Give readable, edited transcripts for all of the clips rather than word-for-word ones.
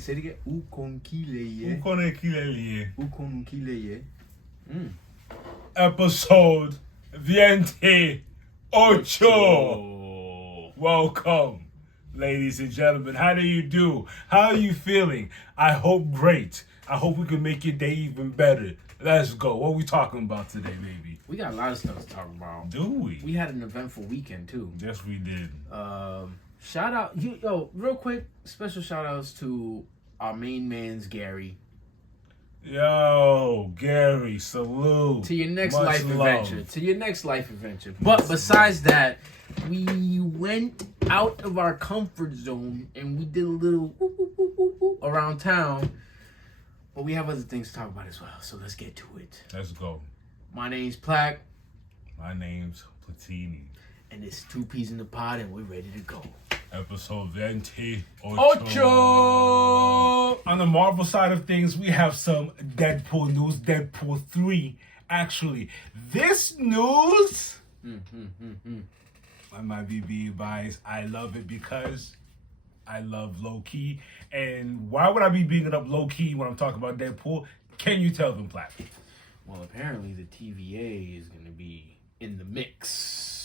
Say it again. Ukonkileye. Ukonkileye. Episode 28. Welcome, ladies and gentlemen. How do you do? How are you feeling? I hope great. I hope we can make your day even better. Let's go. What are we talking about today, baby? We got a lot of stuff to talk about. Do we? We had an eventful weekend too. Yes, we did. Shout out, real quick, special shout outs to our main man's Gary. Yo, Gary, salute. To your next Much life love. adventure. To your next life adventure. But besides that, we went out of our comfort zone and we did a little whoop, whoop, whoop, whoop, whoop around town. But we have other things to talk about as well, so let's get to it. Let's go. My name's Plaque. My name's Platini. And it's 2 peas in the pod and we're ready to go. Episode 28. Ocho! On the Marvel side of things, we have some Deadpool news. Deadpool 3. Actually, this news, I might be biased. I love it because I love low-key. And why would I be bigging up low-key when I'm talking about Deadpool? Can you tell them, Platt? Well, apparently the TVA is going to be in the mix.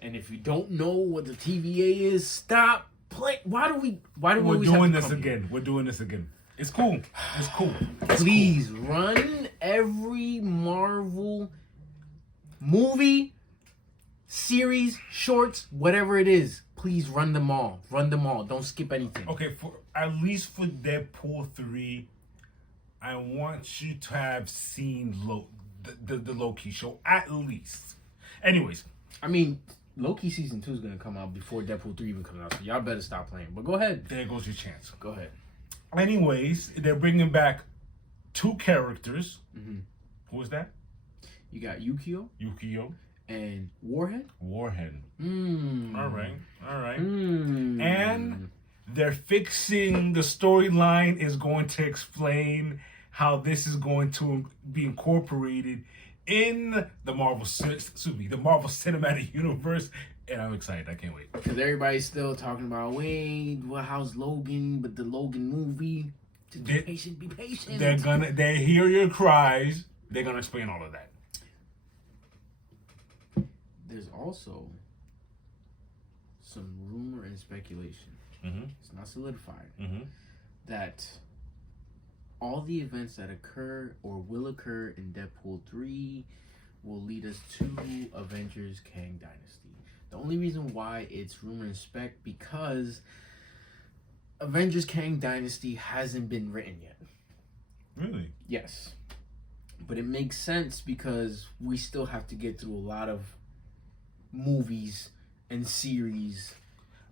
And if you don't know what the TVA is, stop playing. We're doing this again. We're doing this again. It's cool. It's cool. Please run every Marvel movie, series, shorts, whatever it is. Please run them all. Run them all. Don't skip anything. Okay, at least for Deadpool 3, I want you to have seen the Loki show, at least. Anyways. I mean, Loki Season 2 is going to come out before Deadpool 3 even comes out, so y'all better stop playing. But go ahead. There goes your chance. Go ahead. Anyways, they're bringing back 2 characters. Mm-hmm. Who is that? You got Yukio. And Warhead? Warhead. All right. And they're fixing the storyline is going to explain how this is going to be incorporated in the Marvel Cinematic Universe. And I'm excited. I can't wait. Because everybody's still talking about, how's Logan? But the Logan movie, be patient. They hear your cries. They're gonna explain all of that. There's also some rumor and speculation. It's not solidified. That all the events that occur or will occur in Deadpool 3 will lead us to Avengers Kang Dynasty. The only reason why it's rumor and spec because Avengers Kang Dynasty hasn't been written yet. Really? Yes. But it makes sense because we still have to get through a lot of movies and series.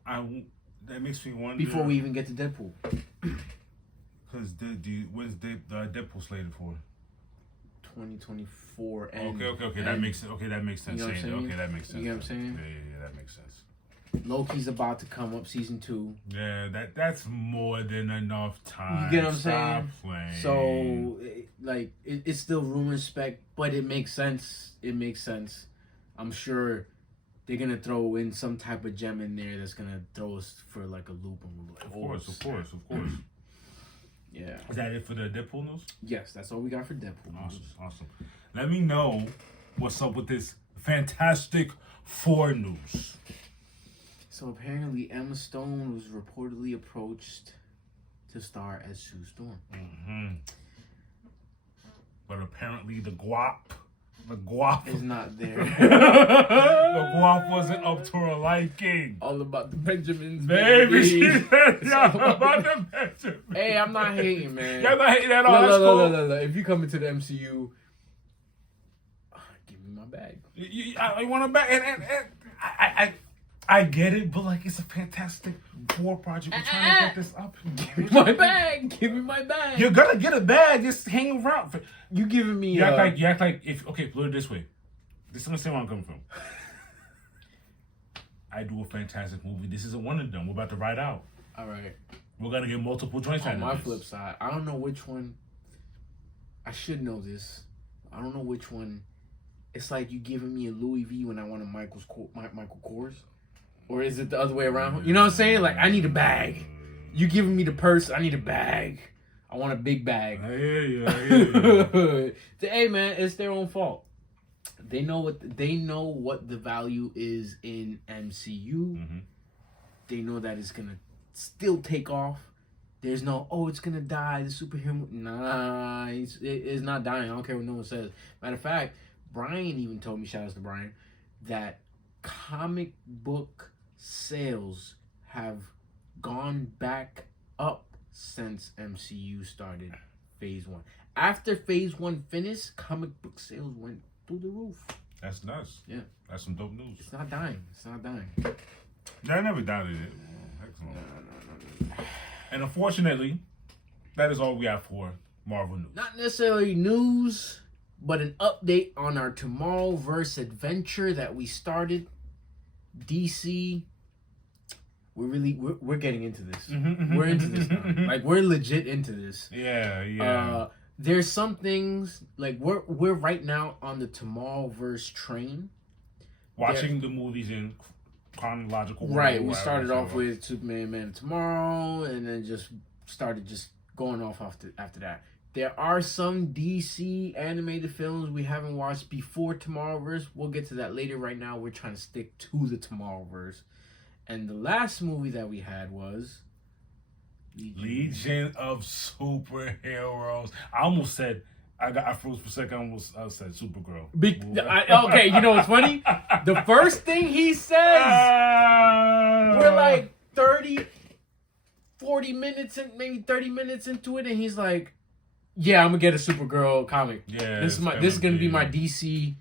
That makes me wonder before we even get to Deadpool. Because when's Deadpool slated for? 2024. And, okay. That makes sense. Okay, that makes sense. You know what I'm saying? Okay, that makes sense. You get what I'm saying? Yeah, that makes sense. Loki's about to come up, season 2. Yeah, that's more than enough time. You get what I'm saying? Playing. So, it's still rumor spec, but it makes sense. I'm sure they're gonna throw in some type of gem in there that's gonna throw us for like a loop, and we're like, of course. Yeah. Is that it for the Deadpool news? Yes, that's all we got for Deadpool news. Awesome. Let me know what's up with this Fantastic Four news. So apparently Emma Stone was reportedly approached to star as Sue Storm. But apparently the guap is not there. The guap wasn't up to her liking. All about the Benjamins, baby. About the Benjamins. Hey, I'm not hating, man. You're not hating at all. Look. If you come into the MCU, give me my bag. I want a bag, and I get it, but like it's a Fantastic Four project. We're trying to get this up. Give me my bag. You're gonna get a bag. Just hang around. You giving me? You act like if put it this way. This is understand where I'm coming from. I do a fantastic movie. This isn't one of them. We're about to ride out. All right. We're gonna get multiple joints. On my flip side, I don't know which one. I should know this. I don't know which one. It's like you giving me a Louis V when I want a Michael Kors. Or is it the other way around? You know what I'm saying? Like, I need a bag. You giving me the purse? I need a bag. I want a big bag. I hear you. Hey man, it's their own fault. They know what the value is in MCU. Mm-hmm. They know that it's gonna still take off. There's no, it's gonna die. The superhero, nah, it's not dying. I don't care what no one says. Matter of fact, Brian even told me, shout out to Brian, that comic book sales have gone back up since MCU started Phase 1. After Phase 1 finished, comic book sales went through the roof. That's nuts. Yeah. That's some dope news. It's not dying. I never doubted it. Excellent. No. And unfortunately, that is all we have for Marvel news. Not necessarily news, but an update on our Tomorrowverse adventure that we started. DC, we're getting into this. We're into this now. Like, we're legit into this. Yeah. There's some things, like, we're right now on the Tomorrowverse train. Watching the movies in chronological order. Right, we started off with Superman, Man of Tomorrow, and then just started going off after that. There are some DC animated films we haven't watched before Tomorrowverse. We'll get to that later. Right now, we're trying to stick to the Tomorrowverse. And the last movie that we had was Legion of Superheroes. I almost said, I froze for a second. I said Supergirl. Okay, you know what's funny? The first thing he says, we're like 40 minutes, maybe 30 minutes into it, and he's like, yeah, I'm going to get a Supergirl comic. Yeah, this is going to be my DC,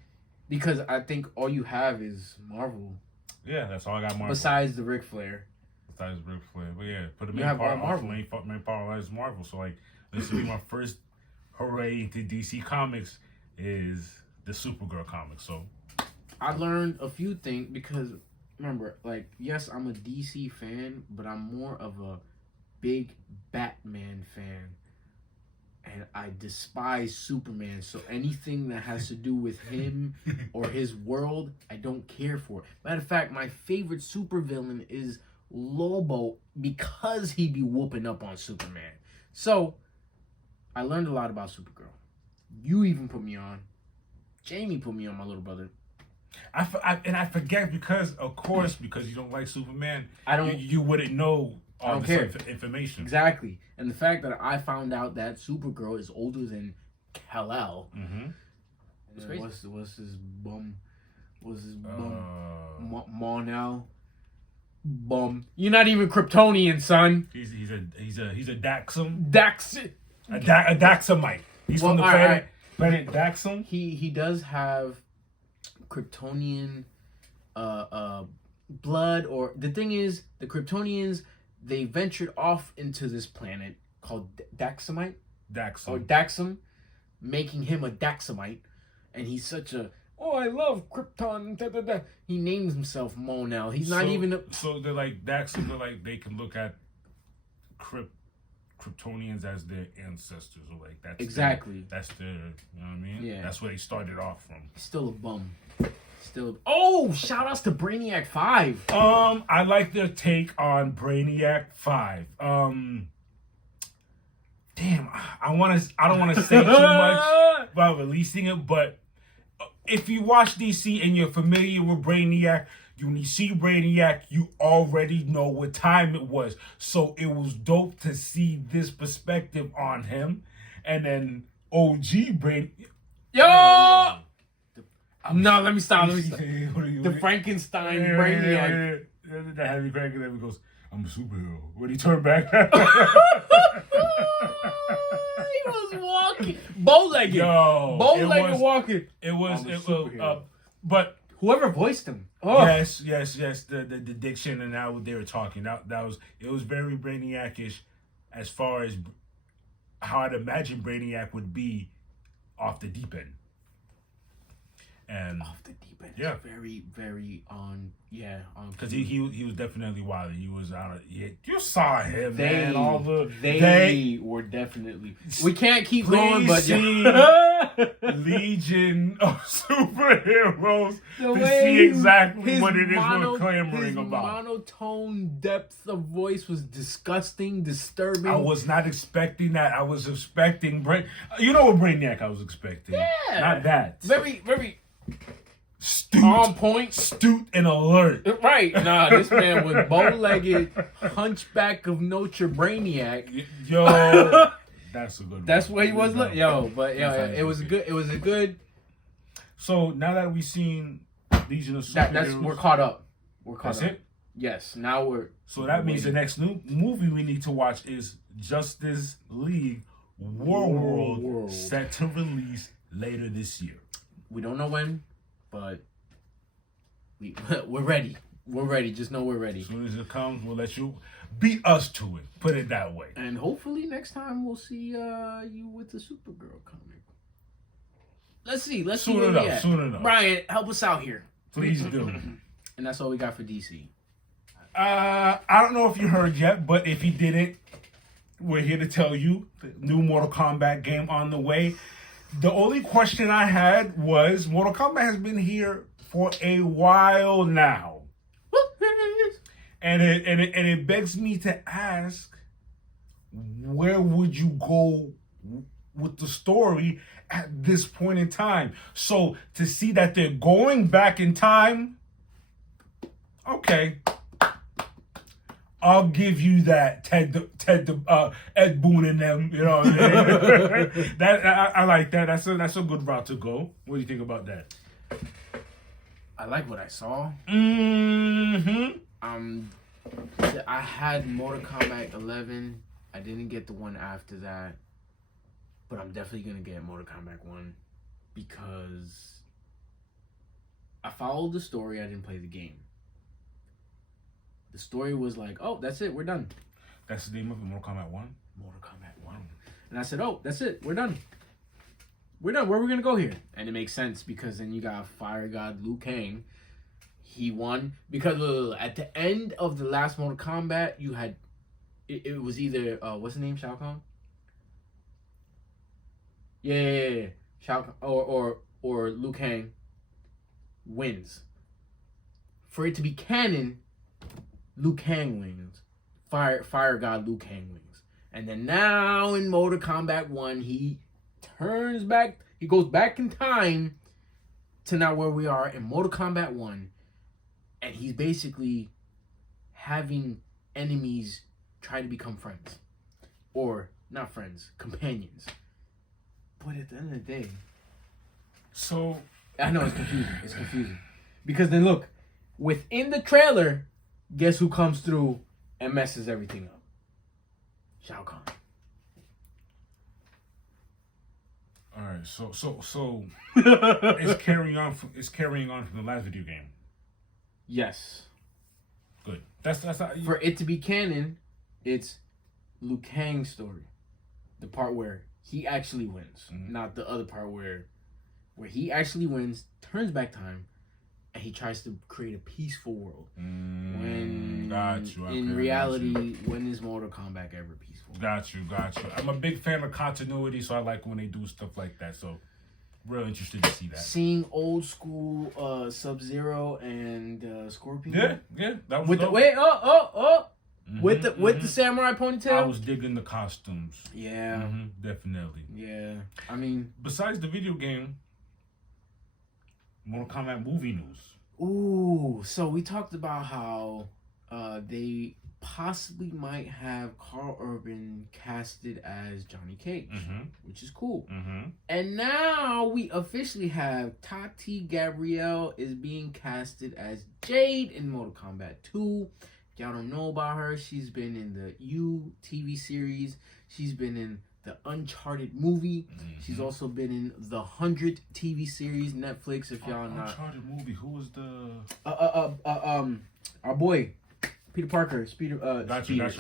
because I think all you have is Marvel. Yeah, that's all I got Marvel. Besides the Ric Flair. But yeah, for the main have part, Marvel. main part is Marvel. So like, this will be my first hooray into DC Comics is the Supergirl comic. So I learned a few things because, remember, like, yes, I'm a DC fan, but I'm more of a big Batman fan. And I despise Superman, so anything that has to do with him or his world, I don't care for. Matter of fact, my favorite supervillain is Lobo because he be whooping up on Superman. So, I learned a lot about Supergirl. You even put me on. Jamie put me on, my little brother. I forget because you don't like Superman, you wouldn't know all this information. Exactly. And the fact that I found out that Supergirl is older than Kal-El. Mm-hmm. What's his bum? Mon-El. Bum. You're not even Kryptonian, son. He's a Daxum. A Daxamite. He's from the planet Daxum. He does have Kryptonian blood, or the thing is, the Kryptonians, they ventured off into this planet called Daxamite. Or Daxum, making him a Daxamite. And he's such a, I love Krypton. Da, da, da. He names himself Mon-El. He's not even a... So they're like Daxum, they can look at Kryptonians as their ancestors. Or like that's exactly. That's their, you know what I mean? Yeah. That's where they started off from. Still a bum. Shout outs to Brainiac 5. I like their take on Brainiac 5. Damn, I don't want to say too much about releasing it, but if you watch DC and you're familiar with Brainiac, when you see Brainiac, you already know what time it was. So it was dope to see this perspective on him, and then OG Brainiac. Yo! No, let me stop. The Frankenstein Brainiac. The heavy cranking that goes, I'm a superhero. When he turned back. He was walking. Bow-legged. Bow-legged walking. It was but whoever voiced him. Oh. Yes. The diction and how they were talking. It was very Brainiac-ish as far as how I'd imagine Brainiac would be off the deep end. And off the deep end. Yeah. Very, very on. Yeah, on. Because he was definitely wild. He was out of. You saw him, man. They were definitely. We can't keep going, but Legion of Superheroes to see exactly what it is we're clamoring about. His monotone depth of voice was disgusting, disturbing. I was not expecting that. I was expecting you know what Brainiac I was expecting. Yeah, not that. Very, very. Astute, on point, astute, and alert. Right? Nah, this man was bow-legged, hunchback of Notre Brainiac. Yo, that's a good one. That's what he was. It was good. It was a good. So now that we've seen Legion of Superheroes, we're caught up. We're caught that's up. it. Yes. Now we're. So that means the next new movie we need to watch is Justice League World, set to release later this year. We don't know when. But we're ready. We're ready. Just know we're ready. As soon as it comes, we'll let you beat us to it. Put it that way. And hopefully next time we'll see you with the Supergirl comic. Let's see. Soon enough. Brian, help us out here. Please do. And that's all we got for DC. I don't know if you heard yet, but if you didn't, we're here to tell you the new Mortal Kombat game on the way. The only question I had was Mortal Kombat has been here for a while now. And it begs me to ask, where would you go with the story at this point in time? So to see that they're going back in time, okay. I'll give you that, Ed Boon and them. You know what I mean? I like that. That's a good route to go. What do you think about that? I like what I saw. Mm-hmm. I had Mortal Kombat 11. I didn't get the one after that, but I'm definitely gonna get Mortal Kombat 1 because I followed the story. I didn't play the game. The story was like, oh, that's it, we're done. That's the name of it, Mortal Kombat 1? Mortal Kombat 1. And I said, oh, that's it, we're done. We're done, where are we going to go here? And it makes sense because then you got Fire God Liu Kang. He won. Because at the end of the last Mortal Kombat, you had, it was either, what's the name, Shao Kahn? Yeah. Shao Kahn, or Liu Kang wins. For it to be canon, Liu Kang wins. Fire God Liu Kang wins. And then now in Mortal Kombat 1, he turns back. He goes back in time to now where we are in Mortal Kombat 1. And he's basically having enemies try to become friends. Or, not friends, companions. But at the end of the day... So... I know, it's confusing. Because then look, within the trailer... Guess who comes through and messes everything up? Shao Kahn. All right, so it's carrying on from the last video game. Yes. Good. That's how you... For it to be canon, it's Liu Kang's story, the part where he actually wins, not the other part where he actually wins, turns back time. And he tries to create a peaceful world. When in reality, when is Mortal Kombat ever peaceful? Got you. I'm a big fan of continuity, so I like when they do stuff like that. So, real interested to see that. Seeing old school Sub-Zero and Scorpion. Yeah, that was with dope. With the samurai ponytail. I was digging the costumes. Yeah, definitely. Yeah, I mean, besides the video game. Mortal Kombat movie news. Ooh, so we talked about how they possibly might have Carl Urban casted as Johnny Cage, which is cool. And now we officially have Tati Gabrielle is being casted as Jade in Mortal Kombat 2. Y'all don't know about her. She's been in the You TV series. She's been in the Uncharted movie. She's also been in the 100 TV series, Netflix. If y'all not Uncharted movie, who was the our boy Peter Parker, Spider-Man. Jesus,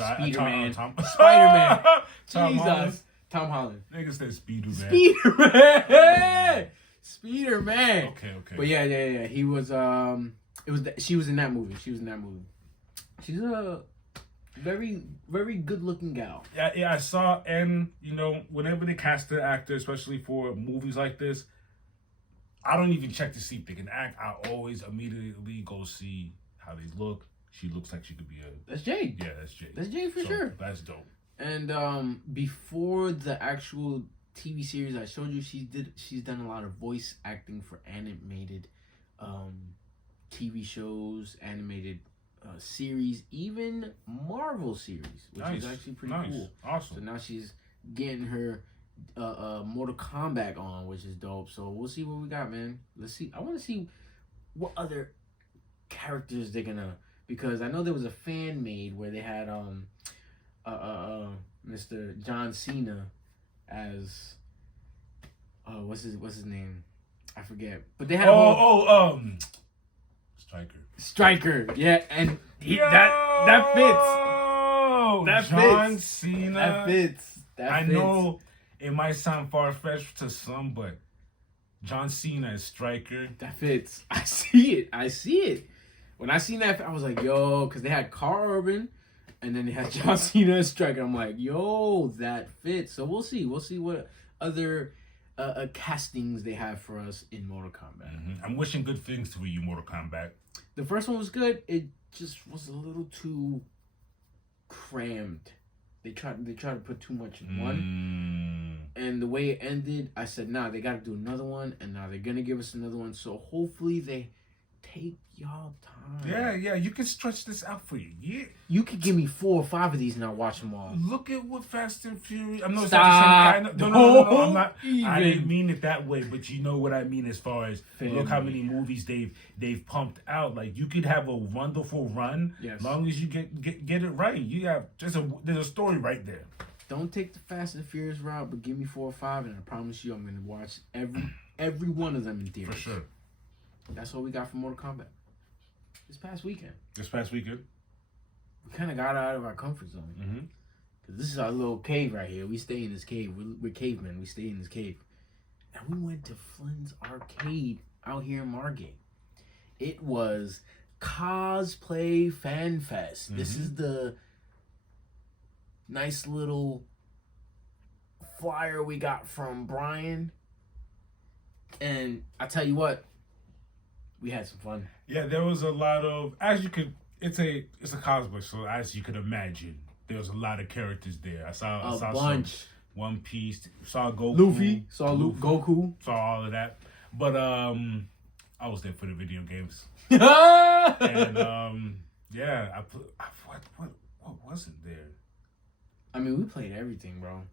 Tom Holland. Nigga said Spider-Man. Spider-Man. Speeder Man. Okay. But yeah. He was she was in that movie. She's a very, very good looking gal. Yeah, I saw, and whenever they cast an actor, especially for movies like this, I don't even check to see if they can act. I always immediately go see how they look. She looks like she could be a... That's Jade. Yeah, that's Jade. That's Jade for sure. That's dope. And before the actual TV series I showed you, she's done a lot of voice acting for animated TV shows, animated series, even Marvel series, which is actually pretty cool. Awesome. So now she's getting her Mortal Kombat on, which is dope. So we'll see what we got, man. Let's see. I want to see what other characters they're gonna, because I know there was a fan made where they had Mr. John Cena as what's his name? I forget. But they had Striker. Yeah, and that fits. That John fits. Cena. That fits. I know it might sound far-fetched to some, but John Cena is Striker. That fits. I see it. When I seen that, I was like, yo, because they had Carl Urban, and then they had John Cena as Striker. I'm like, yo, that fits. So we'll see. We'll see what other castings they have for us in Mortal Kombat. Mm-hmm. I'm wishing good things for you, Mortal Kombat. The first one was good. It just was a little too crammed. They tried to put too much in one. And the way it ended, I said, nah, they got to do another one. And now they're going to give us another one. So hopefully they take y'all time. Yeah, you can stretch this out for you. Yeah. You could give me 4 or 5 of these and I'll watch them all. Look at what Fast and Furious... I'm not Stop. No, I'm not. I didn't mean it that way, but you know what I mean as far as look how many movies they've pumped out. Like, you could have a wonderful run as long as you get it right. You have there's a story right there. Don't take the Fast and Furious route, but give me 4 or 5, and I promise you I'm going to watch every one of them in theaters. For sure. That's all we got for Mortal Kombat. This past weekend. We kind of got out of our comfort zone. Mm-hmm. Because this is our little cave right here. We stay in this cave. We're cavemen. We stay in this cave. And we went to Flynn's Arcade out here in Margate. It was Cosplay Fan Fest. Mm-hmm. This is the nice little flyer we got from Brian. And I tell you what, we had some fun. Yeah, there was a lot of, it's a cosplay, so as you could imagine, there was a lot of characters there. I saw a bunch. Some One Piece, saw Goku. Luffy, Goku. Saw all of that. But I was there for the video games. And yeah, what wasn't there? I mean, we played everything, bro.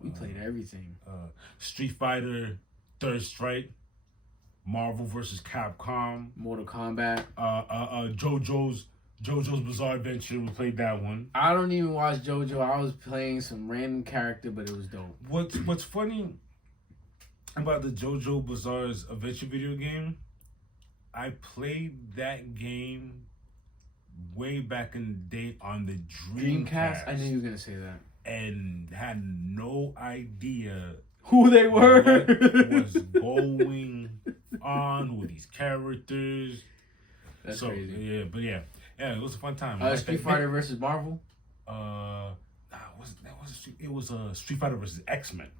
We played everything. Street Fighter, Third Strike, Marvel vs. Capcom, Mortal Kombat, JoJo's Bizarre Adventure. We played that one. I don't even watch JoJo. I was playing some random character, but it was dope. What's funny about the JoJo Bizarre's Adventure video game? I played that game way back in the day on the Dreamcast. I knew you were gonna say that, and had no idea who they were. What was going on with these characters. That's crazy. Yeah, it was a fun time. Street Fighter versus Marvel. It was Street Fighter versus X-Men.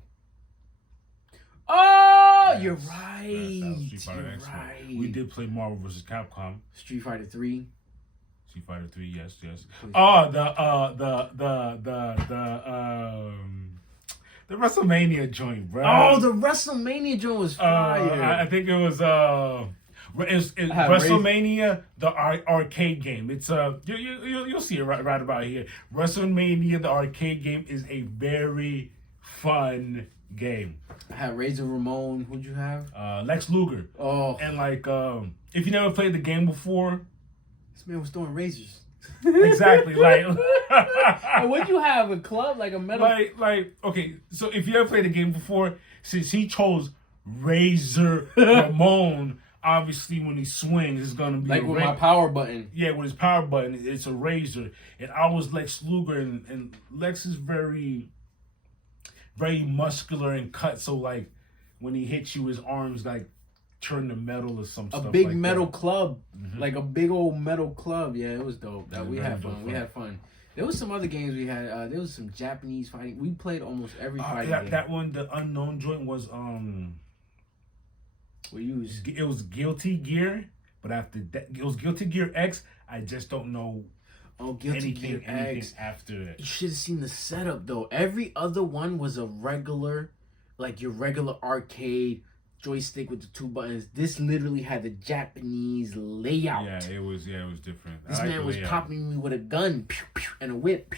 Oh, you're right. Street Fighter X-Men. Right. We did play Marvel vs. Capcom. Street Fighter 3. Street Fighter 3, yes. Oh, the WrestleMania joint, bro. Oh, the WrestleMania joint was fire. I think it was WrestleMania, the arcade game. It's you'll see it right about here. WrestleMania, the arcade game, is a very fun game. I had Razor Ramon. Who'd you have? Lex Luger. Oh, and like if you never played the game before, this man was throwing razors. Exactly, like. And what'd you have? A club, like a metal? Like okay. So if you ever played the game before, since he chose Razor Ramon, obviously when he swings, it's gonna be like with my power button. Yeah, with his power button, it's a razor. And I was Lex Luger, and Lex is very, very muscular and cut. So like when he hits you, his arms like turn to metal or something. A big like metal that. club, like a big old metal club. Yeah, it was dope. Yeah, We had fun. We had fun. There was some other games we had. There was some Japanese fighting. We played almost every fighting game. That one, the unknown joint was it was Guilty Gear, but after that, it was Guilty Gear X. I just don't know. Oh, Guilty Gear X. After that. You should have seen the setup though. Every other one was a regular, like your regular arcade joystick with the 2 buttons. This literally had the Japanese layout. Yeah, it was different. This man was popping me with a gun and a whip.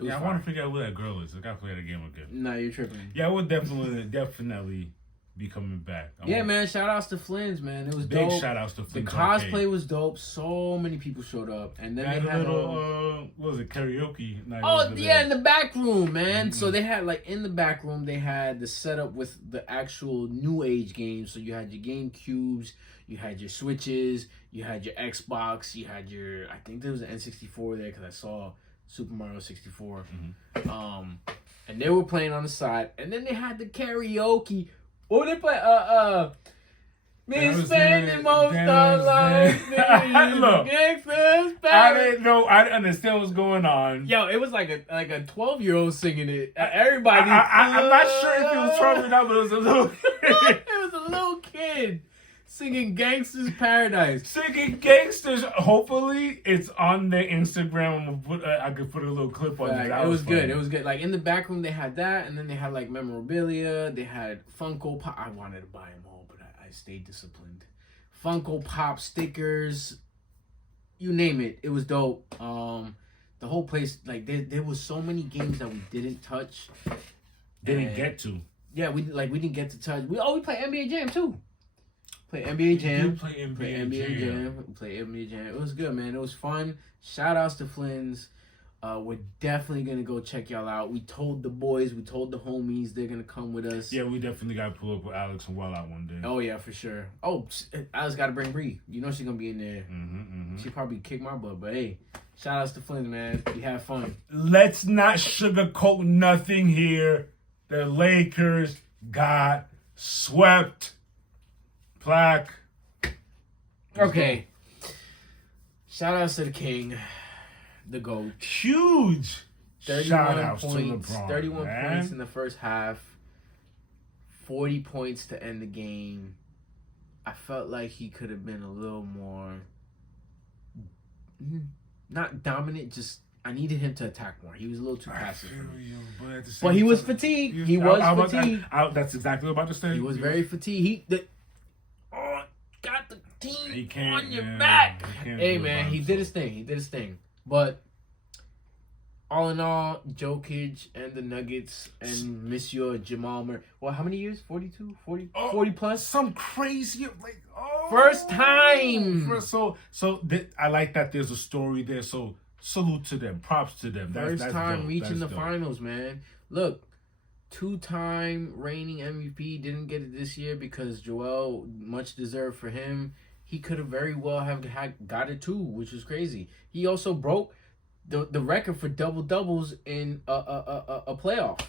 I want to figure out who that girl is. I gotta play the game again. Nah, you're tripping. Yeah, I would definitely be coming back. Man, shout outs to Flynn's, man. It was big dope. Shout outs to Flynn's. The cosplay was dope. So many people showed up, and then they had a little what was it, karaoke night? Oh yeah, in the back room, man. So they had in the back room they had the setup with the actual new age games. So you had your GameCubes, you had your Switches, you had your Xbox, you had your, I think there was an N64 there because I saw Super Mario 64. And they were playing on the side, and then they had the karaoke. What they play? Me spending most of life. Look, I didn't know. I didn't understand what's going on. Yo, it was like a 12-year-old singing it. Everybody. I'm not sure if it was 12 or not, but it was a little. It was a little kid singing "Gangsta's Paradise." Singing "Gangsters." Hopefully, it's on their Instagram. I could put a little clip on it. It was good. It was good. Like in the back room, they had that, and then they had like memorabilia. They had Funko Pop. I wanted to buy them all, but I stayed disciplined. Funko Pop stickers, you name it. It was dope. The whole place, like there was so many games that we didn't touch. Didn't get to. Yeah, we didn't get to touch. We play NBA Jam too. Play NBA Jam. Play NBA Jam. Play NBA Jam. It was good, man. It was fun. Shout outs to Flynn's. We're definitely gonna go check y'all out. We told the boys, we told the homies they're gonna come with us. Yeah, we definitely gotta pull up with Alex and Well out one day. Oh yeah, for sure. Oh, Alex gotta bring Bree. You know she's gonna be in there. She probably kick my butt, but hey, shout outs to Flynn's, man. We had fun. Let's not sugarcoat nothing here. The Lakers got swept. Plaque. Okay. Shout outs to the King, the GOAT. Huge. 31 points. To LeBron, 31 points in the first half. 40 points to end the game. I felt like he could have been a little more, not dominant, just I needed him to attack more. He was a little too passive for me. But he was fatigued. He was fatigued. That's exactly what I'm about to say. He was very fatigued. Got the team on your back. Hey, man, he did his thing. But all in all, Jokic and the Nuggets and Monsieur Jamal Murray. Well, how many years? 42? 40? 40 plus? Some crazy, first time. I like that there's a story there. So salute to them. Props to them. First time dope. Reaching the dope. finals, man. Look, 2-time reigning MVP. Didn't get it this year because Joel, much deserved for him. He could have very well got it too, which is crazy. He also broke the record for double-doubles in a playoff,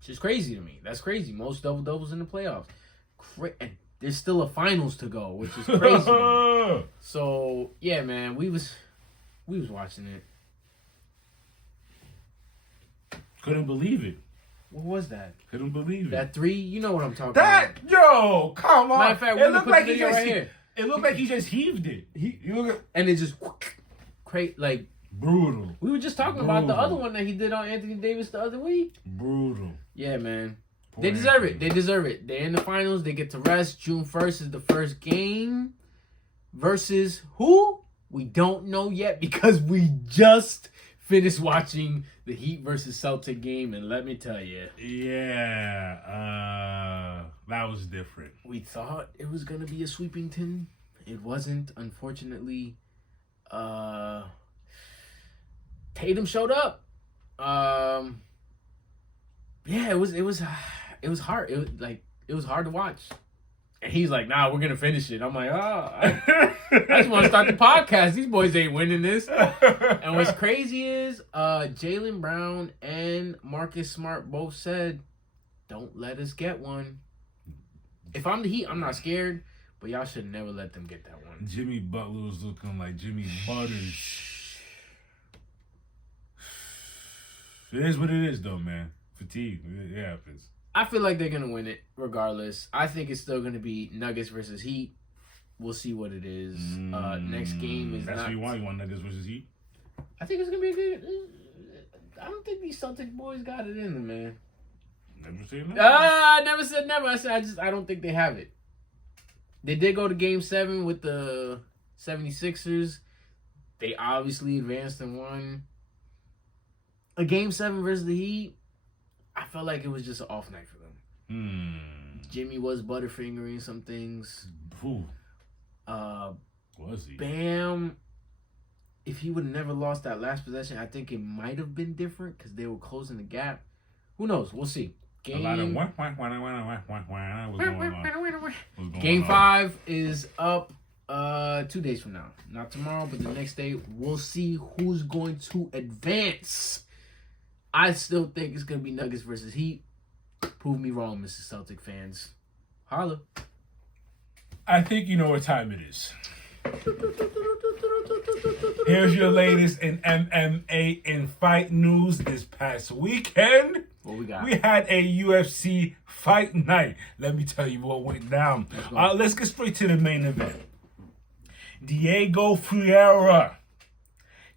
which is crazy to me. That's crazy. Most double-doubles in the playoffs. And there's still a finals to go, which is crazy to me. So, yeah, man, we was watching it. Couldn't believe it. What was that? Couldn't believe it. That 3, you know what I'm talking about. Yo, come on. Matter of fact, it looked like he just right it looked like he just heaved it. And it just like brutal. We were just talking about the other one that he did on Anthony Davis the other week. Brutal. Yeah, man. They deserve it. They're in the finals. They get to rest. June 1st is the first game. Versus who? We don't know yet because we just finished watching the Heat versus Celtic game, and let me tell you. Yeah, that was different. We thought it was going to be a sweepington. It wasn't, unfortunately. Tatum showed up. Yeah, it was hard. It was hard to watch. And he's like, "Nah, we're gonna finish it." I'm like, I just want to start the podcast. These boys ain't winning this. And what's crazy is, Jaylen Brown and Marcus Smart both said, "Don't let us get one." If I'm the Heat, I'm not scared. But y'all should never let them get that one. Jimmy Butler was looking like Jimmy Butters. It is what it is, though, man. Fatigue. It happens. I feel like they're going to win it regardless. I think it's still going to be Nuggets versus Heat. We'll see what it is. Next game is That's what you want? You want Nuggets versus Heat? I think it's going to be a good... I don't think these Celtic boys got it in them, man. Never said never. I never said never. I said I don't think they have it. They did go to Game 7 with the 76ers. They obviously advanced and won. A Game 7 versus the Heat, I felt like it was just an off night for them. Jimmy was butterfingering some things. Who? Was he? Bam. If he would have never lost that last possession, I think it might have been different because they were closing the gap. Who knows? We'll see. A lot of what's going on? Game 5 is up 2 days from now. Not tomorrow, but the next day. We'll see who's going to advance. I still think it's going to be Nuggets versus Heat. Prove me wrong, Mr. Celtic fans. Holla. I think you know what time it is. Here's your latest in MMA and fight news this past weekend. What we got? We had a UFC fight night. Let me tell you what went down. Let's get straight to the main event. Diego Ferreira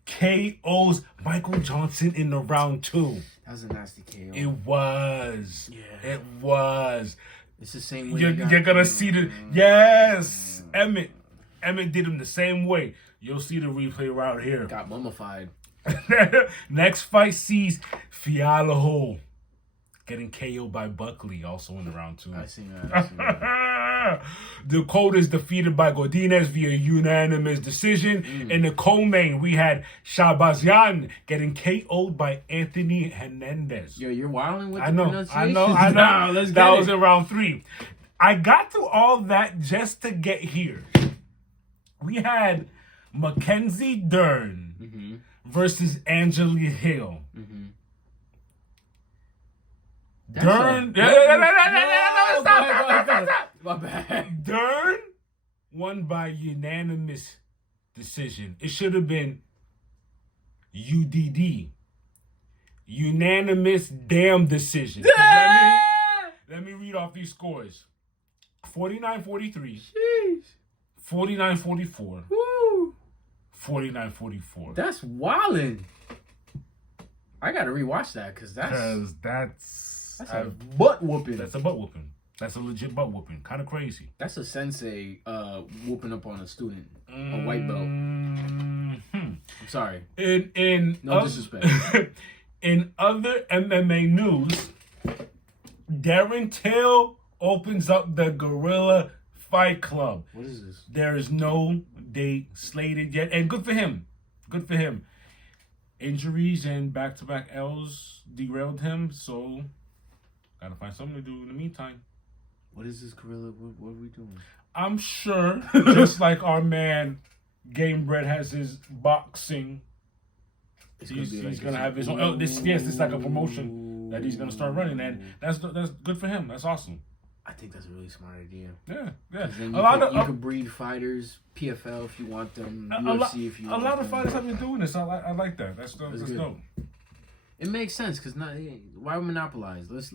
KOs Michael Johnson in the round 2. That was a nasty KO. It was. Yeah. It was. It's the same way. You're going to see the... Yes. Emmett did him the same way. You'll see the replay right here. Got mummified. Next fight sees Fialho getting KO'd by Buckley, also in the round 2. I seen that. The Code is defeated by Godinez via unanimous decision. In the co-main, we had Shabazian getting KO'd by Anthony Hernandez. Yo, you're wilding with I the know. pronunciation? Nah, let's get that it. was in round 3. I got through all that just to get here. We had Mackenzie Dern versus Angela Hill. Dern. My bad. Dern won by unanimous decision. It should have been UDD. Unanimous damn decision. Let me read off these scores. 49-43. 49-44. 49-44. That's wildin'. I gotta rewatch that because that's a butt whooping. That's a butt whooping. That's a legit butt whooping. Kind of crazy. That's a sensei whooping up on a student, a white belt. I'm sorry. No disrespect. In other MMA news, Darren Till opens up the Gorilla Fight Club. What is this? There is no date slated yet, and good for him. Good for him. Injuries and back-to-back L's derailed him, so gotta find something to do in the meantime. What is this, Gorilla? What are we doing? I'm sure, just like our man Game Bread has his boxing, he's gonna have his own. Oh, this is like a promotion that he's gonna start running, and that's good for him. That's awesome. I think that's a really smart idea. Yeah. Then you could breed fighters, PFL if you want them, UFC if you want them. A lot of fighters have been doing this. I like that. That's dope. It makes sense because why monopolize? Let's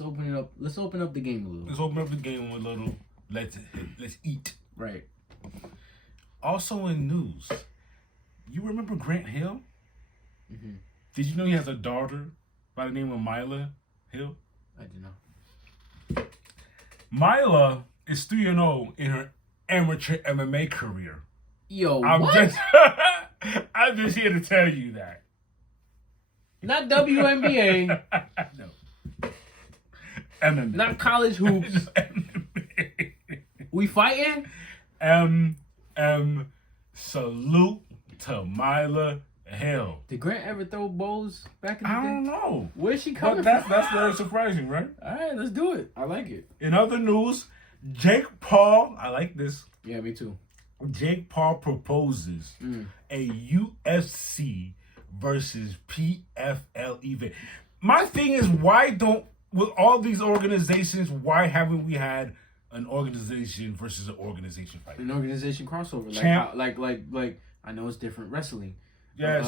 open it up. Let's open up the game a little. Let's open up the game a little. Let's eat. Right. Also in news, you remember Grant Hill? Mm-hmm. Did you know he has a daughter by the name of Myla Hill? I did not. Myla is 3-0 in her amateur MMA career. Yo, I'm just here to tell you that. Not WNBA. No. MMA. Not college hoops. We fighting? Salute to Myla Hill. Did Grant ever throw bows back in the day? I don't know. Where's she coming from? That's very surprising, right? All right, let's do it. I like it. In other news, Jake Paul, I like this. Yeah, me too. Jake Paul proposes a UFC versus PFL event. My thing is, with all these organizations, why haven't we had an organization versus an organization fight. An organization crossover. Champ. Like I know it's different wrestling. Yes.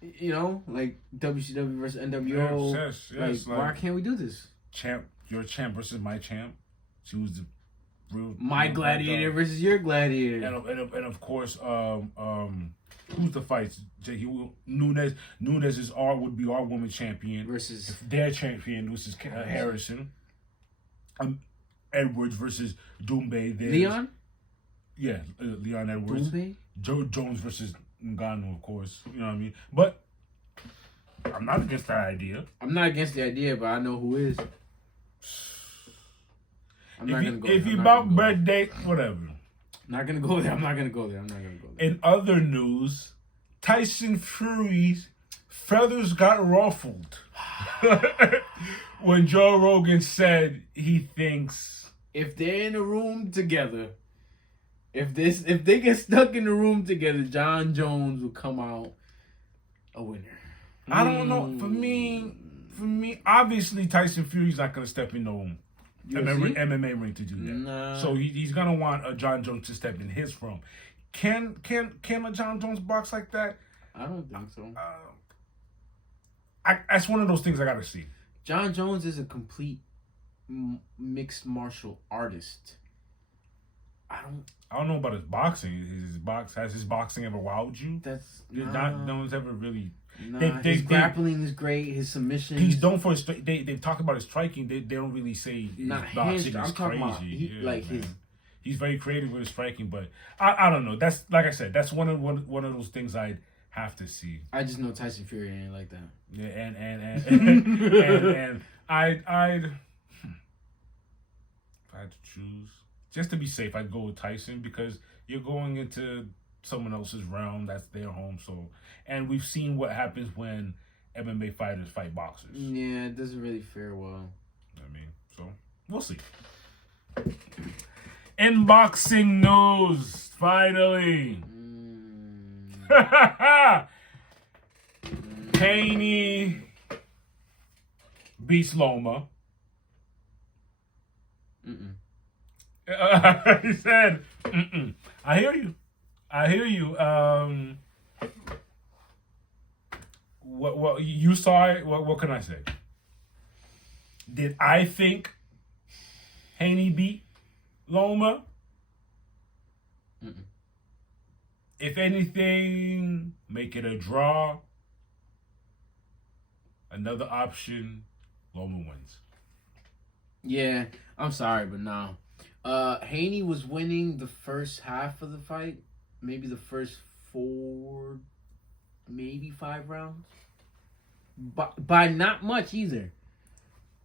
You know, like WCW versus NWO. Yes. Like, why can't we do this? Champ, your champ versus my champ. She was the real. My gladiator versus your gladiator. And of course, who's the fights? Nunes would be our woman champion versus if their champion, which is Harrison. Edwards versus Doombe. Leon. Yeah, Leon Edwards. Doombe. Joe Jones versus Ngannou, of course. You know what I mean? But I'm not against that idea. I'm not against the idea, but I know who is. I'm not gonna go there. If you about bread date, whatever. Not gonna go there. I'm not gonna go there. In other news, Tyson Fury's feathers got ruffled when Joe Rogan said he thinks if they're in a room together, if they get stuck in the room together, John Jones will come out a winner. I don't know. For me, obviously Tyson Fury's not gonna step in no MMA ring to do that. Nah. So he's gonna want a John Jones to step in his room. Can a John Jones box like that? I don't think so. That's one of those things I gotta see. John Jones is a complete mixed martial artist. I don't know about his boxing. Has his boxing ever wowed you? No one's ever really. His grappling is great. His submission. He's known for his. They talk about his striking. They don't really say his boxing is crazy. He's very creative with his striking, but I don't know. That's like I said. That's one of those things I'd have to see. I just know Tyson Fury ain't like that. Yeah, and I'd if I had to choose, just to be safe, I'd go with Tyson because you're going into someone else's realm. That's their home. So, and we've seen what happens when MMA fighters fight boxers. Yeah, it doesn't really fare well. So we'll see. In boxing news, finally. Haney beats Loma. He said, I hear you. What you saw it? What can I say? Did I think Haney beat Loma? If anything, make it a draw. Another option, Loma wins. Yeah, I'm sorry, but no. Haney was winning the first half of the fight, maybe the first 4, maybe 5 rounds. But by not much either.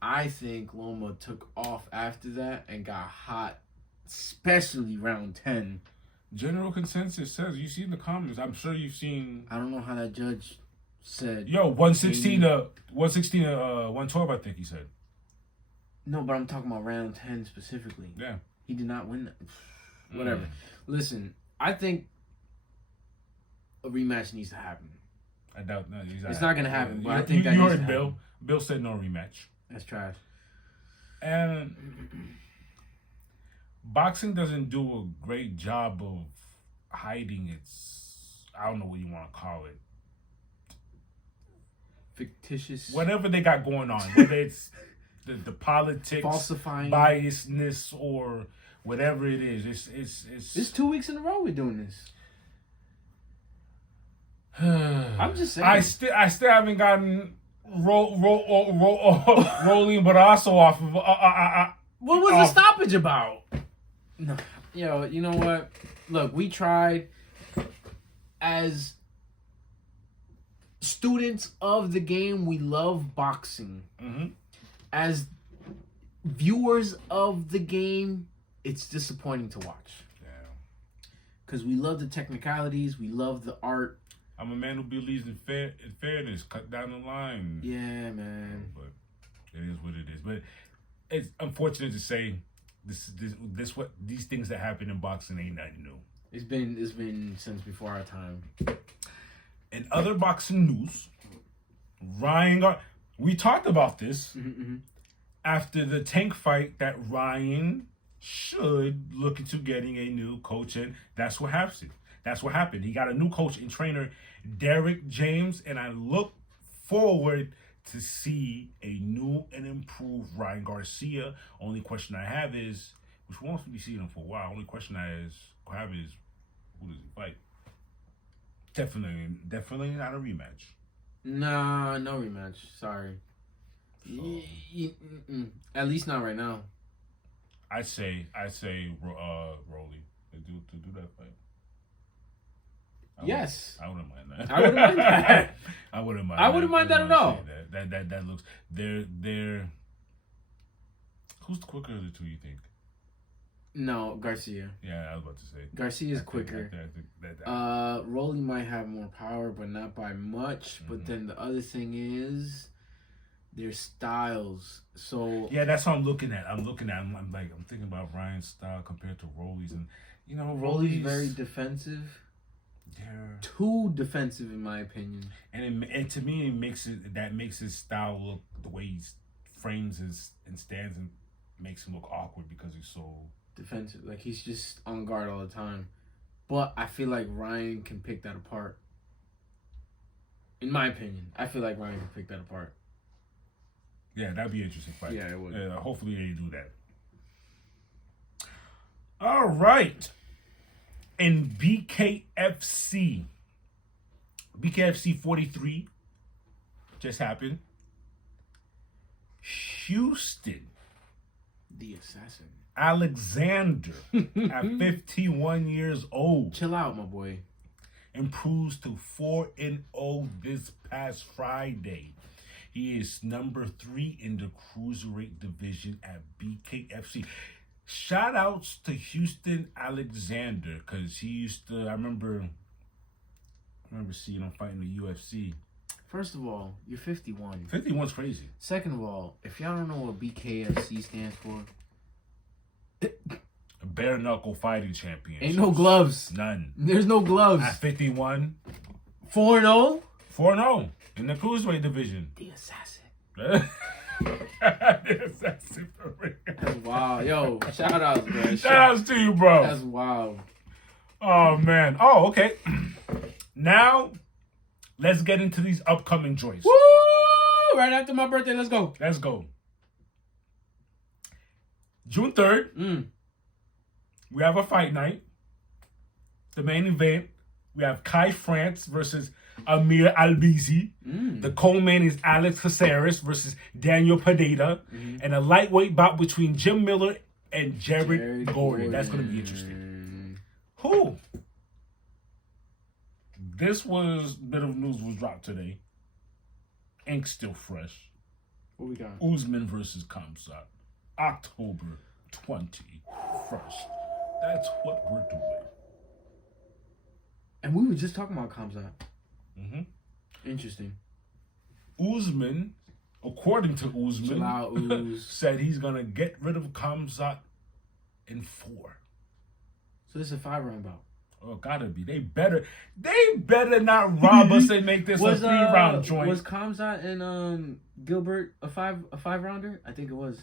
I think Loma took off after that and got hot, especially round 10. General consensus says, you see in the comments, I'm sure you've seen. I don't know how that judge said. 116 to 112, I think he said. No, but I'm talking about round 10 specifically. Yeah. He did not win that. Whatever. Listen, I think a rematch needs to happen. I doubt that. It's not going to happen, but I think that you needs heard to Bill. happen. Bill said no rematch. That's trash. And boxing doesn't do a great job of hiding its, I don't know what you want to call it. Fictitious. Whatever they got going on. Whether it's the politics, falsifying, biasness, or whatever it is. It's 2 weeks in a row we're doing this. I'm just saying. I still haven't gotten rolling Barrasso off of. What was the stoppage about? No, you know what? Look, we tried as students of the game. We love boxing. Mm-hmm. As viewers of the game, it's disappointing to watch. Yeah. Because we love the technicalities, we love the art. I'm a man who believes in fairness. Cut down the line. Yeah, man. But it is what it is. But it's unfortunate to say these things that happen in boxing ain't nothing new. It's been since before our time. In other boxing news, we talked about this after the Tank fight that Ryan should look into getting a new coach, and that's what happened. That's what happened. He got a new coach and trainer, Derek James, and I look forward to see a new and improved Ryan Garcia. Only question I have is, which we won't be seeing him for a while. Only question I have is, who does he fight? Definitely not a rematch. Nah, no rematch. Sorry. So, at least not right now. I say, Rolly to do that fight. Yes, I wouldn't mind that. I wouldn't mind that. I wouldn't mind. I wouldn't mind that at all. That looks. They're. Who's quicker of the two? You think? No, Garcia. Yeah, I was about to say. Garcia's quicker. Rolly might have more power, but not by much. But then the other thing is their styles. So yeah, that's what I'm looking at. I'm thinking about Ryan's style compared to Rolly's, and Rolly's very defensive. Yeah. Too defensive, in my opinion. And to me, it makes his style look, the way he frames his and stands, and makes him look awkward because he's so defensive. Like, he's just on guard all the time. But I feel like Ryan can pick that apart. In my opinion, I feel like Ryan can pick that apart. Yeah, that'd be an interesting fight. Yeah, it would. Hopefully they do that. All right. In BKFC 43 just happened. Houston, the assassin, Alexander, at 51 years old. Chill out, my boy. Improves to 4-0 this past Friday. He is number 3 in the cruiserweight division at BKFC. Shout outs to Houston Alexander, because he used to, I remember seeing him fighting the UFC. First of all, you're 51. 51's crazy. Second of all, if y'all don't know what BKFC stands for, Bare knuckle fighting champion. Ain't no gloves. None. There's no gloves. At 51. 4-0? 4-0 in the cruiserweight division. The assassin. The assassin for real. That's wild. Yo, shout outs, bro. Shout outs to you, bro. That's wild. Oh, man. Oh, okay. Now, let's get into these upcoming joints. Woo! Right after my birthday, let's go. Let's go. June 3rd, we have a fight night. The main event, we have Kai France versus Amir Albizi. The co-main is Alex Caceres versus Daniel Pineda. And a lightweight bout between Jim Miller and Jared Gordon. That's going to be interesting. Who? This bit of news was dropped today. Ink still fresh. What we got? Usman versus Kamzat. October 21st. That's what we're doing. And we were just talking about Kamzat. Interesting. Usman, according to Usman, said he's going to get rid of Kamzat in 4. So this is a 5-round bout. Oh, gotta be. They better not rob us and make this a 3-round joint. Was Kamzat and Gilbert a 5-rounder? I think it was.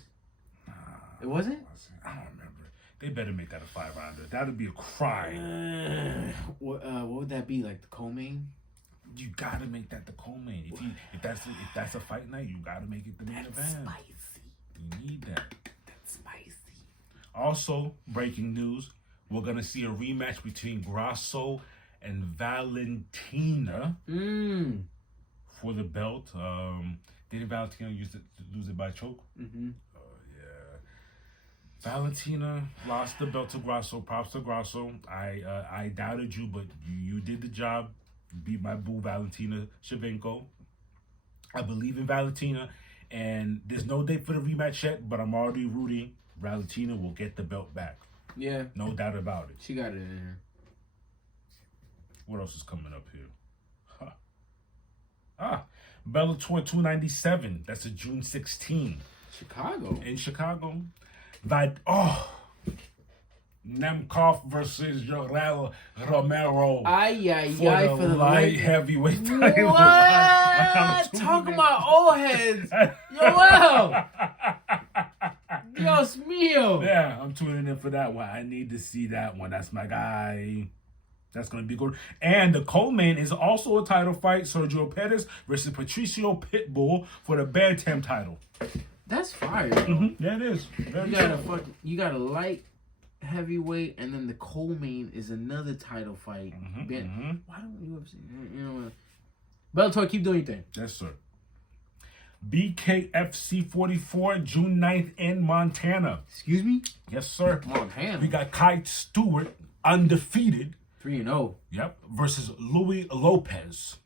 It wasn't? I don't remember. They better make that a 5-rounder. That'd be a crime. What would that be? Like the co-main? You gotta make that the co-main. If that's a fight night, you gotta make it the main event. Spicy. You need that. That's spicy. Also, breaking news: we're gonna see a rematch between Grasso and Valentina for the belt. Didn't Valentina lose it by choke? Valentina lost the belt to Grasso. Props to Grasso. I doubted you, but you did the job. You beat my boo, Valentina Shevchenko. I believe in Valentina, and there's no date for the rematch yet, but I'm already rooting. Valentina will get the belt back. Yeah. No doubt about it. She got it in here. What else is coming up here? Bellator 297. That's a June 16. Chicago. In Chicago. Nemkov versus Joel Romero. For the light heavyweight title. What? Talking about old heads. Yo, Dios mío. Yeah, I'm tuning in for that one. I need to see that one. That's my guy. That's going to be good. And the co-main is also a title fight. Sergio Pettis versus Patricio Pitbull for the Bantam title. That's fire. Yeah, it is. You got a light heavyweight, and then the co-main is another title fight. Why don't you UFC? You know what? Bellator, keep doing your thing. Yes, sir. BKFC 44, June 9th in Montana. Excuse me? Yes, sir. Montana. We got Kai Stewart, undefeated. 3-0. Yep. Versus Louis Lopez.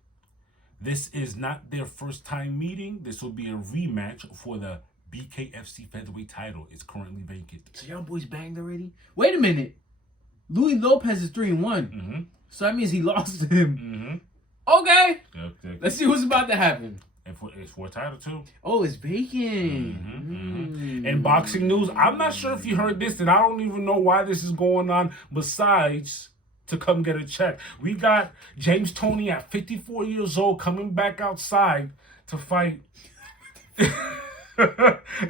This is not their first time meeting. This will be a rematch for the BKFC featherweight title. It's currently vacant. So y'all boys banged already? Wait a minute. Louis Lopez is 3-1. So that means he lost to him. Okay. Let's see what's about to happen. It's for a title too. Oh, it's vacant. And boxing news, I'm not sure if you heard this, and I don't even know why this is going on besides to come get a check. We got James Toney at 54 years old coming back outside to fight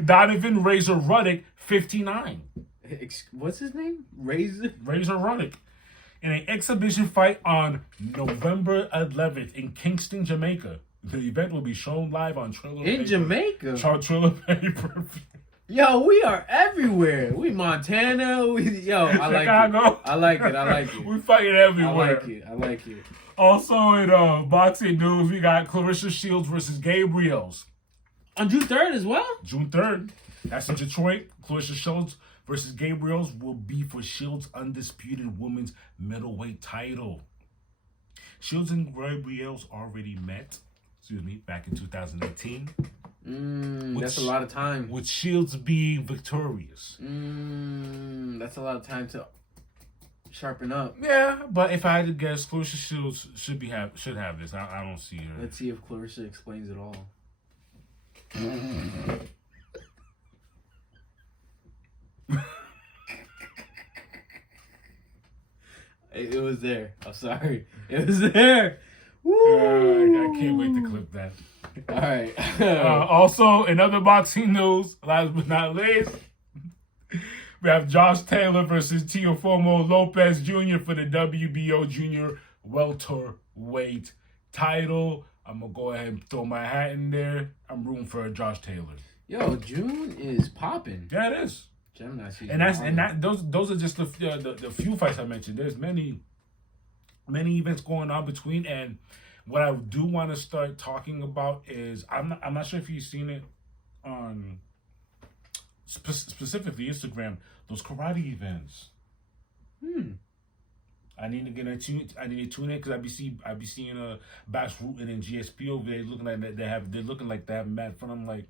Donovan Razor Ruddock, 59. What's his name? Razor Ruddock. In an exhibition fight on November 11th in Kingston, Jamaica. The event will be shown live on Triller. In Jamaica? Triller paper. Yo, we are everywhere. We Montana. I like Chicago. it. I like it. We fighting everywhere. I like it. Also in boxing news, we got Clarissa Shields versus Gabriels. On June 3rd as well? June 3rd. That's in Detroit. Clarissa Shields versus Gabriels will be for Shields' undisputed women's middleweight title. Shields and Gabriels already met, back in 2018. That's a lot of time. With Shields being victorious. That's a lot of time to sharpen up. Yeah, but if I had to guess, Clarissa Shields should have this. I don't see her. Let's see if Clarissa explains it all. It was there. I'm sorry. It was there. I can't wait to clip that. All right. Also, in other boxing news, last but not least, we have Josh Taylor versus Teofimo Lopez Jr. for the WBO Junior welterweight title. I'm going to go ahead and throw my hat in there. I'm rooting for Josh Taylor. Yo, June is popping. Yeah, it is. Gemini season. And those are just the few fights I mentioned. There's many events going on between, and what I do want to start talking about is I'm not sure if you've seen it on specifically Instagram, those karate events. I need to get into. I need to tune in because I be seeing Bash Rootin and GSP over there looking like they're looking like they have mad fun. I'm like,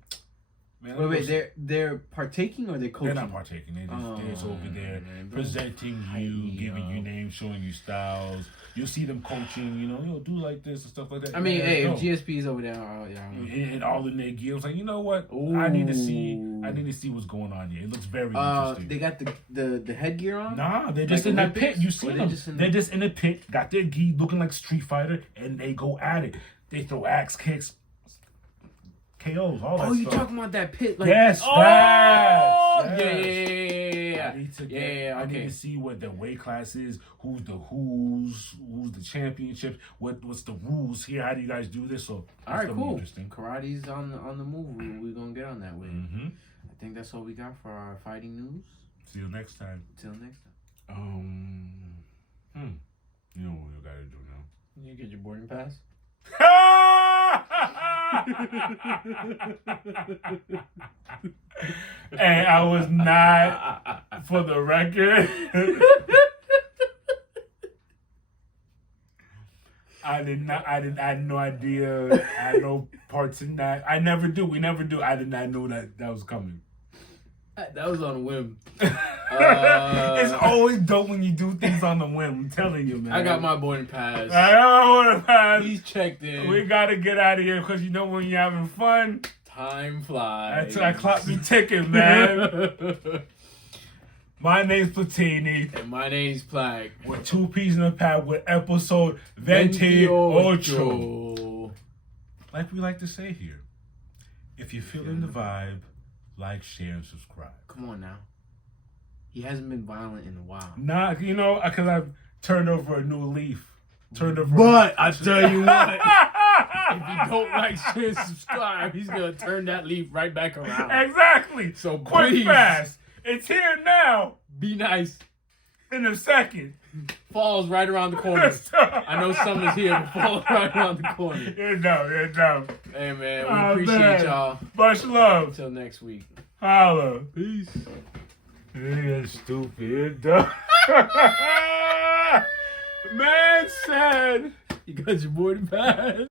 man. Wait, they're partaking or they're coaching? They're not partaking. They're just over there presenting you, giving you names, showing you styles. You'll see them coaching, do like this and stuff like that. I mean, hey, if GSP is over there, and all in their gear, I was like, you know what? I need to see what's going on here. It looks very interesting. They got the headgear on? Nah, they're just in that pit. You see them. They're just in the pit, got their gi looking like Street Fighter, and they go at it. They throw axe kicks, KOs, all that stuff. Oh, you talking about that pit? Like, yes, yes. Yeah. I need to see what the weight class is, who's the championships, what's the rules here, how do you guys do this? So all right, cool. Karate's on the move. We're gonna get on that way. I think that's all we got for our fighting news. See you next time. Till next time. You know what you gotta do now. You get your boarding pass. And I was not, for the record. I had no idea. I had no parts in that. We never do. I did not know that was coming. That was on a whim. It's always dope when you do things on the whim. I'm telling you, man. I got my boarding pass. I got my boarding pass. He's checked in. We gotta get out of here because when you're having fun, time flies. That's why I clocked me ticking, man. My name's Platini. And my name's Plague. We're 2 peas in a pad with episode 28. Like we like to say here, if you're feeling the vibe, like, share, and subscribe. Come on now. He hasn't been violent in a while. Nah, you know, because I've turned over a new leaf. But I tell you what, if you don't like, share, and subscribe, he's gonna turn that leaf right back around. Exactly. So quick, please, fast. It's here now. be nice. In a second. Fall's right around the corner. I know summer's here, but fall's right around the corner. You're dumb. Hey man, we appreciate y'all. Much love. Until next week. Holla. Peace. You're stupid. Dumb. Man said, You got your boy the pass.